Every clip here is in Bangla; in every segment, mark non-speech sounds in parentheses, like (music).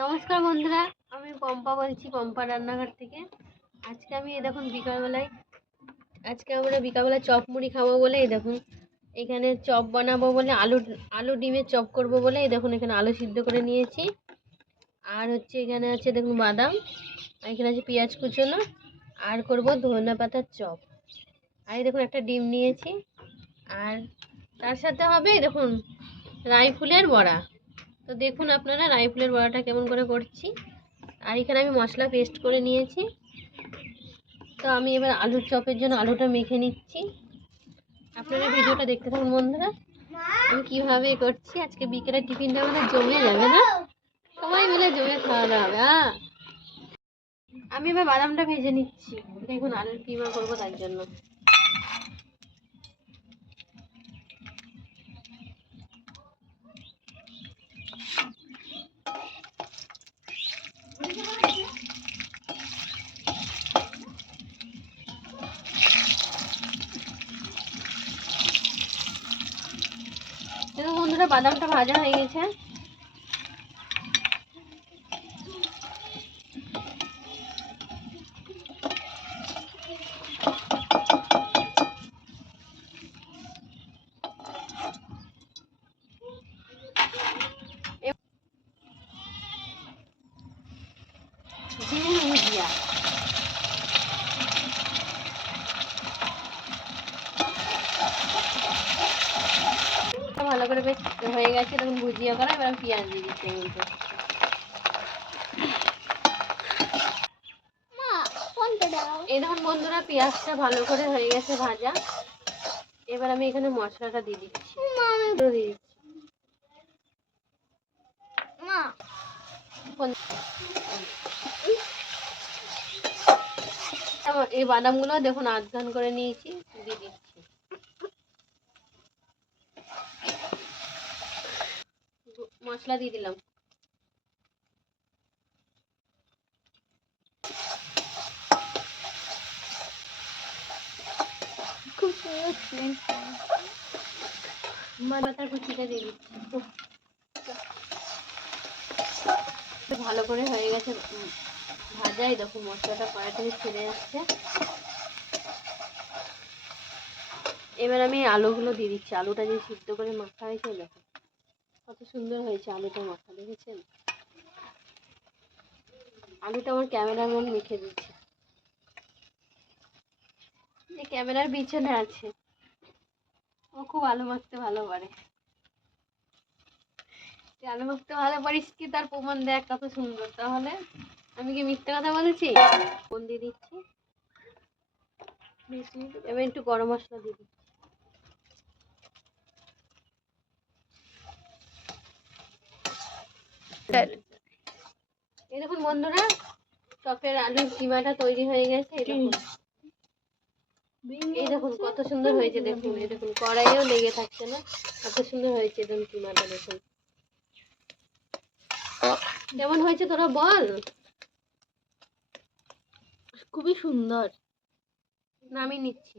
নমস্কার বন্ধুরা, আমি পম্পা বলছি, পম্পা রান্নাঘর থেকে। আজকে আমি এই দেখুন বিকালবেলায়, আজকে আমরা বিকালবেলায় চপ মুড়ি খাব বলে, এই দেখুন, এখানে চপ বানাবো বলে, আলু আলু ডিমের চপ করব বলে, এই দেখুন এখানে আলু সিদ্ধ করে নিয়েছি। আর হচ্ছে এখানে আছে দেখুন বাদাম, আর এখানে আছে পেঁয়াজ কুচোনো, আর করব ধনে পাতার চপ। আর দেখুন একটা ডিম নিয়েছি, আর তার সাথে হবে দেখুন রাই ফুলের বড়া। তো দেখুন আপনারা রাইফুলের বড়াটা কেমন করে করছি আর এখানে আমি মশলা পেস্ট করে নিয়েছি। তো আমি এবার আলুর চপের জন্য আলুটা মেখে নিচ্ছি। আপনারা ভিডিওটা দেখতে থাকুন বন্ধুরা। আমি কীভাবে করছি, আজকে বিকেলে টিফিনটা আমাদের জমে যাবে না? সবাই মিলে জমে খাওয়া দাওয়া হ্যাঁ আমি এবার বাদামটা ভেজে নিচ্ছি। দেখুন আলুর কিমা করব তার জন্য দেখো বন্ধুরা বাদামটা ভাজা হয়ে গেছে। ভালো করে বেশ হয়ে গেছে তখন ভুজিয়া করা এবার পেঁয়াজ দিয়ে দিচ্ছি মধ্যে। এই দেখুন বন্ধুরা পেঁয়াজটা ভালো করে হয়ে গেছে ভাজা। এবার আমি এখানে মশলাটা দিয়ে দিচ্ছি। দিয়ে দিচ্ছি। এই বাদামগুলো দেখুন আধঘান করে নিয়েছি দিয়ে দিচ্ছি মশলা দিয়ে দিলাম। ভালো করে হয়ে গেছে ভাজাই। দেখো, মশলাটা কড়াই থেকে ছেড়ে যাচ্ছে এবার আমি আলুগুলো দিয়ে দিচ্ছি। আলুটা যে সিদ্ধ করে মাখা হয়েছে, দেখো। কত সুন্দর হয়েছে আলুটা মাখা, দেখেছেন? আলুটা আমার ক্যামেরাম্যান মেখে দিচ্ছে যে ক্যামেরার পিছনে আছে। ও খুব আলু মাখতে ভালো পারে। আলু মাখতে ভালো পারিস কি? তার প্রমাণ দেখ কত সুন্দর। তাহলে আমি কি মিথ্যে কথা বলেছি? কোন দিয়ে দিচ্ছি। এবার একটু গরম মশলা দিয়ে দিচ্ছি। এই দেখুন বন্ধুরা চপের আলুর কিমাটা তৈরি হয়ে গেছে এই দেখুন। এই দেখুন কত সুন্দর হয়েছে দেখুন এই দেখুন কড়াইও লেগে থাকছে না কত সুন্দর হয়েছে দেখুন কিমাটা দেখুন। কেমন হয়েছে তোরা বল? খুবই সুন্দর। নামিয়ে নিচ্ছি।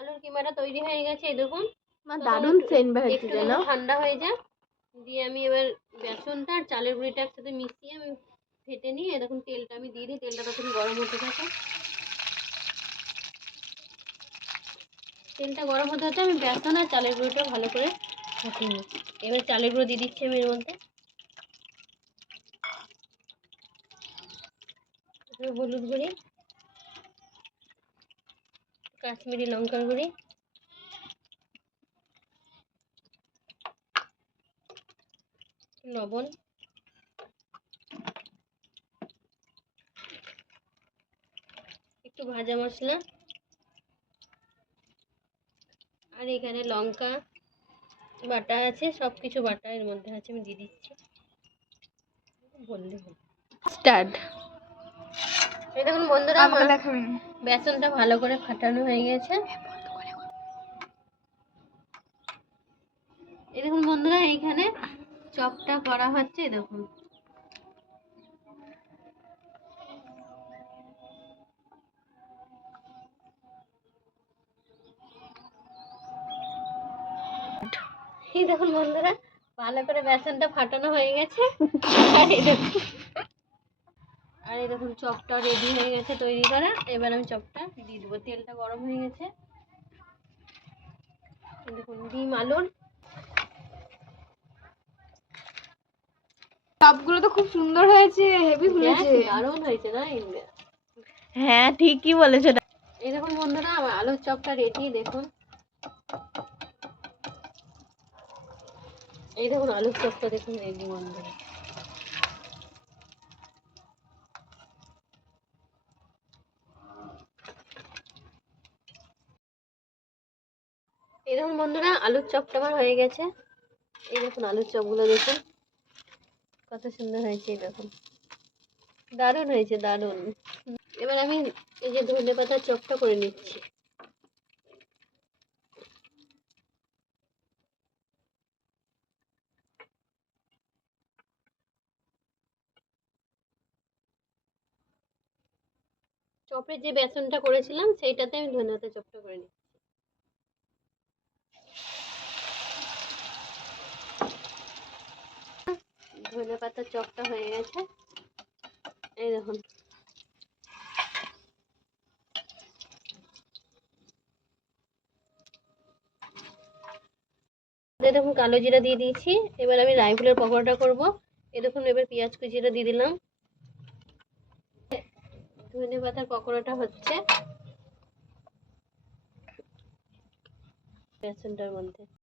আলুর কিমাটা তৈরি হয়ে গেছে এই দেখুন। দারুণ সেন্ট ঠান্ডা হয়ে যায় দিয়ে আমি এবার বেসনটা আর চালের গুঁড়িটা একসাথে মিশিয়ে আমি ফেটে নিয়ে দেখুন তেলটা আমি দিয়ে দিই তেলটা তখন গরম হতে থাকে তেলটা গরম হতে হতে আমি বেসন আর চালের গুঁড়োটা ভালো করে ফাটিয়ে নিই এবার চালের গুঁড়ো দিয়ে দিচ্ছি আমি এর মধ্যে। হলুদ গুঁড়ি। কাশ্মীরি লঙ্কার গুঁড়ি। লবণ। একটু ভাজা মশলা। আর এখানে লঙ্কা বাটা আছে সব কিছু বাটা এর মধ্যে আছে, আমি দিয়ে দিচ্ছি। বললে স্টার্ট এই দেখুন বন্ধুরা বেসনটা ভালো করে ফাটানো হয়ে গেছে। এই দেখুন বন্ধুরা এইখানে চপটা করা হচ্ছে দেখুন। এই দেখুন বন্ধুরা ভালো করে বেসনটা ফাটানো হয়ে গেছে। আর (laughs) এই দেখুন। আর এই দেখুন চপটা রেডি হয়ে গেছে তৈরি করা। এবার আমি চপটা দিয়ে দেবো। তেলটা গরম হয়ে গেছে। দেখুন ডিম আলুর সবগুলো তো খুব সুন্দর হয়েছে হেভি ফুলেছে হ্যাঁ, দারুণ হয়েছে না হ্যাঁ ঠিকই বলেছ। এই দেখুন বন্ধুরা আমার আলুর চপটা রেডি দেখুন। এই দেখুন আলুর চপটা দেখুন রেডি বন্ধুরা। দেখুন বন্ধুরা, আলুর চপটা আমার হয়ে গেছে। এই দেখুন আলুর চপগুলো দেখুন। কত সুন্দর হয়েছে দেখুন। দারুণ হয়েছে, দারুণ। এবার আমি এই যে ধনে পাতার চপটা করে নিচ্ছি। চপের যে বেসনটা করেছিলাম, সেইটাতে আমি ধনে পাতার চপটা করে নিচ্ছি। ধনে পাতার চপটা হয়ে গেছে। এই দেখুন। দেখুন কালো জিরা দিয়ে দিয়েছি। এবার আমি রাইফেলের পকোড়াটা করব। এই দেখুন, এবার পেঁয়াজ কুচিটা দিয়ে দিলাম। ধনে পাতার পকোড়াটা হচ্ছে বেসনটার মধ্যে।